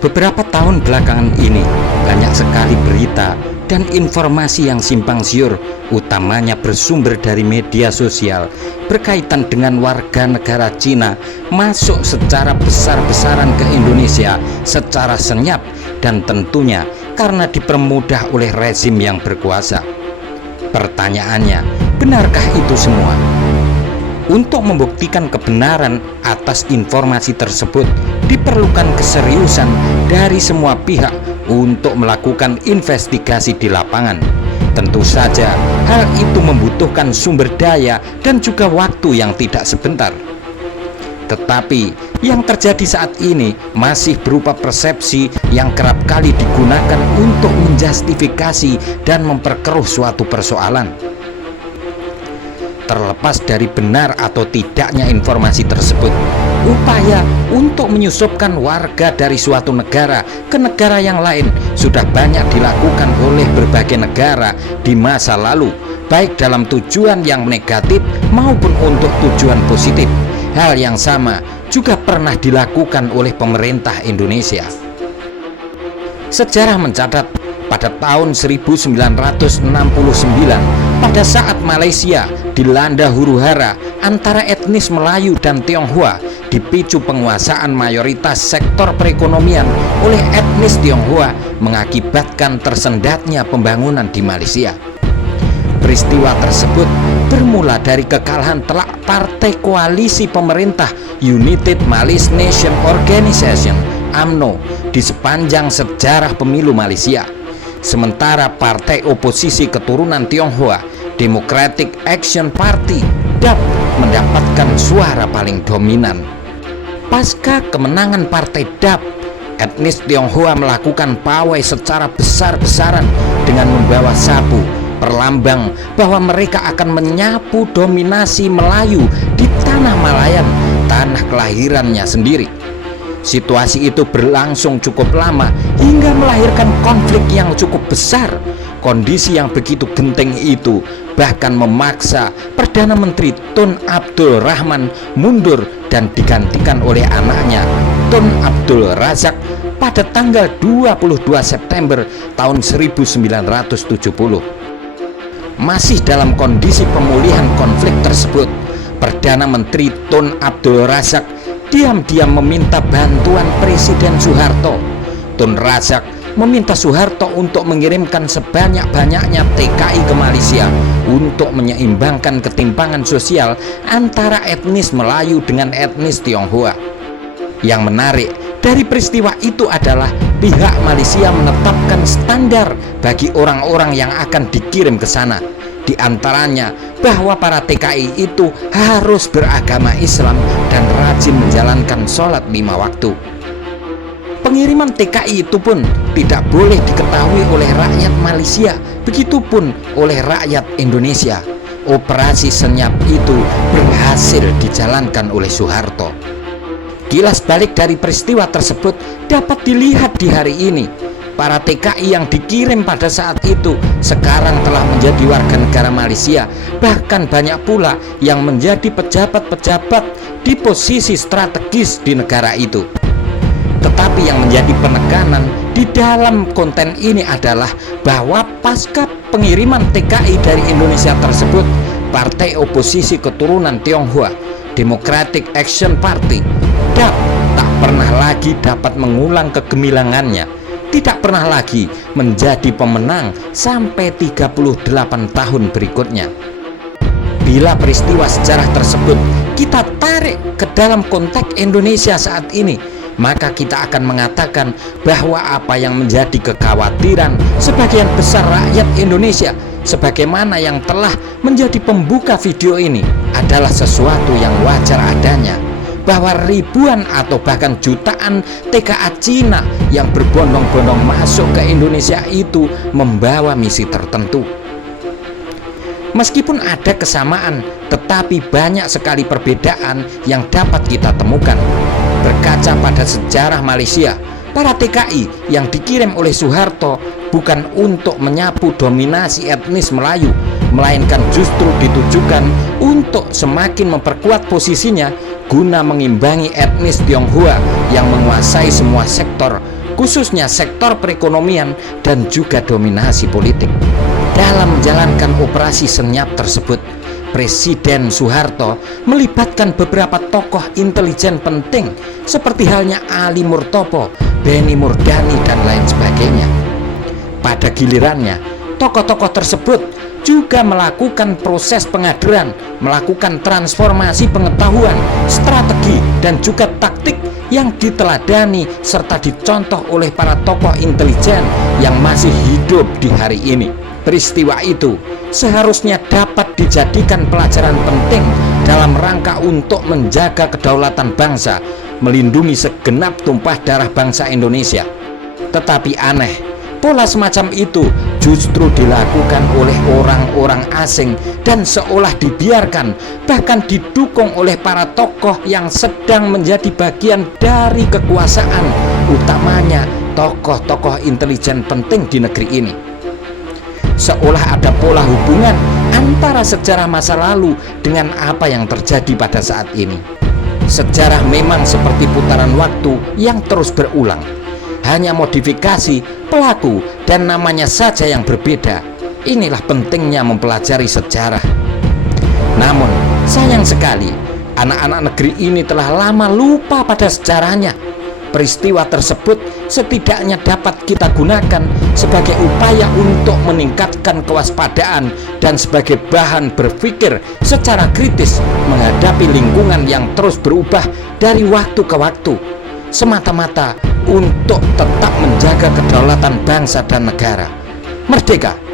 Beberapa tahun belakangan ini, banyak sekali berita dan informasi yang simpang siur, utamanya bersumber dari media sosial, berkaitan dengan warga negara Cina masuk secara besar-besaran ke Indonesia secara senyap, dan tentunya karena dipermudah oleh rezim yang berkuasa. Pertanyaannya, benarkah itu semua? Untuk membuktikan kebenaran atas informasi tersebut, diperlukan keseriusan dari semua pihak untuk melakukan investigasi di lapangan. Tentu saja, hal itu membutuhkan sumber daya dan juga waktu yang tidak sebentar. Tetapi, yang terjadi saat ini masih berupa persepsi yang kerap kali digunakan untuk menjustifikasi dan memperkeruh suatu persoalan. Terlepas dari benar atau tidaknya informasi tersebut, upaya untuk menyusupkan warga dari suatu negara ke negara yang lain sudah banyak dilakukan oleh berbagai negara di masa lalu, baik dalam tujuan yang negatif maupun untuk tujuan positif. Hal yang sama juga pernah dilakukan oleh pemerintah Indonesia. Sejarah mencatat pada tahun 1969, pada saat Malaysia dilanda huru-hara antara etnis Melayu dan Tionghoa, dipicu penguasaan mayoritas sektor perekonomian oleh etnis Tionghoa, mengakibatkan tersendatnya pembangunan di Malaysia. Peristiwa tersebut bermula dari kekalahan telak Partai Koalisi Pemerintah United Malaysian Nation Organization (UMNO) di sepanjang sejarah pemilu Malaysia. Sementara partai oposisi keturunan Tionghoa, Democratic Action Party (DAP), mendapatkan suara paling dominan. Pasca kemenangan partai DAP, etnis Tionghoa melakukan pawai secara besar-besaran dengan membawa sapu, perlambang bahwa mereka akan menyapu dominasi Melayu di tanah Malayan, tanah kelahirannya sendiri. Situasi itu berlangsung cukup lama hingga melahirkan konflik yang cukup besar. Kondisi yang begitu genting itu bahkan memaksa Perdana Menteri Tun Abdul Rahman mundur dan digantikan oleh anaknya Tun Abdul Razak pada tanggal 22 September tahun 1970. Masih dalam kondisi pemulihan konflik tersebut, Perdana Menteri Tun Abdul Razak diam-diam meminta bantuan Presiden Soeharto. Tun Razak meminta Soeharto untuk mengirimkan sebanyak-banyaknya TKI ke Malaysia untuk menyeimbangkan ketimpangan sosial antara etnis Melayu dengan etnis Tionghoa. Yang menarik dari peristiwa itu adalah pihak Malaysia menetapkan standar bagi orang-orang yang akan dikirim ke sana. Di antaranya bahwa para TKI itu harus beragama Islam dan rajin menjalankan sholat 5 waktu. Pengiriman TKI itu pun tidak boleh diketahui oleh rakyat Malaysia, begitupun oleh rakyat Indonesia. Operasi senyap itu berhasil dijalankan oleh Soeharto. Kilas balik dari peristiwa tersebut dapat dilihat di hari ini. Para TKI yang dikirim pada saat itu sekarang telah menjadi warga negara Malaysia. Bahkan banyak pula yang menjadi pejabat-pejabat di posisi strategis di negara itu. Tetapi yang menjadi penekanan di dalam konten ini adalah bahwa pasca pengiriman TKI dari Indonesia tersebut, partai oposisi keturunan Tionghoa, Democratic Action Party (DAP), tak pernah lagi dapat mengulang kegemilangannya, tidak pernah lagi menjadi pemenang sampai 38 tahun berikutnya. Bila peristiwa sejarah tersebut kita tarik ke dalam konteks Indonesia saat ini, maka kita akan mengatakan bahwa apa yang menjadi kekhawatiran sebagian besar rakyat Indonesia, sebagaimana yang telah menjadi pembuka video ini, adalah sesuatu yang wajar adanya, bahwa ribuan atau bahkan jutaan TKA Cina yang berbondong-bondong masuk ke Indonesia itu membawa misi tertentu. Meskipun ada kesamaan, tetapi banyak sekali perbedaan yang dapat kita temukan. Berkaca pada sejarah Malaysia, para TKI yang dikirim oleh Soeharto bukan untuk menyapu dominasi etnis Melayu, melainkan justru ditujukan untuk semakin memperkuat posisinya guna mengimbangi etnis Tionghoa yang menguasai semua sektor khususnya sektor perekonomian dan juga dominasi politik. Dalam menjalankan operasi senyap tersebut, Presiden Soeharto melibatkan beberapa tokoh intelijen penting seperti halnya Ali Murtopo, Beni Murdani, dan lain sebagainya. Pada gilirannya, tokoh-tokoh tersebut juga melakukan proses pengaderan, melakukan transformasi pengetahuan, strategi, dan juga taktik yang diteladani serta dicontoh oleh para tokoh intelijen yang masih hidup di hari ini. Peristiwa itu seharusnya dapat dijadikan pelajaran penting dalam rangka untuk menjaga kedaulatan bangsa, melindungi segenap tumpah darah bangsa Indonesia. Tetapi aneh, pola semacam itu justru dilakukan oleh orang-orang asing dan seolah dibiarkan, bahkan didukung oleh para tokoh yang sedang menjadi bagian dari kekuasaan, utamanya tokoh-tokoh intelijen penting di negeri ini. Seolah ada pola hubungan antara sejarah masa lalu dengan apa yang terjadi pada saat ini. Sejarah memang seperti putaran waktu yang terus berulang. Hanya modifikasi pelaku dan namanya saja yang berbeda. Inilah pentingnya mempelajari sejarah. Namun, sayang sekali, anak-anak negeri ini telah lama lupa pada sejarahnya. Peristiwa tersebut setidaknya dapat kita gunakan sebagai upaya untuk meningkatkan kewaspadaan dan sebagai bahan berpikir secara kritis menghadapi lingkungan yang terus berubah dari waktu ke waktu, semata-mata untuk tetap menjaga kedaulatan bangsa dan negara. Merdeka!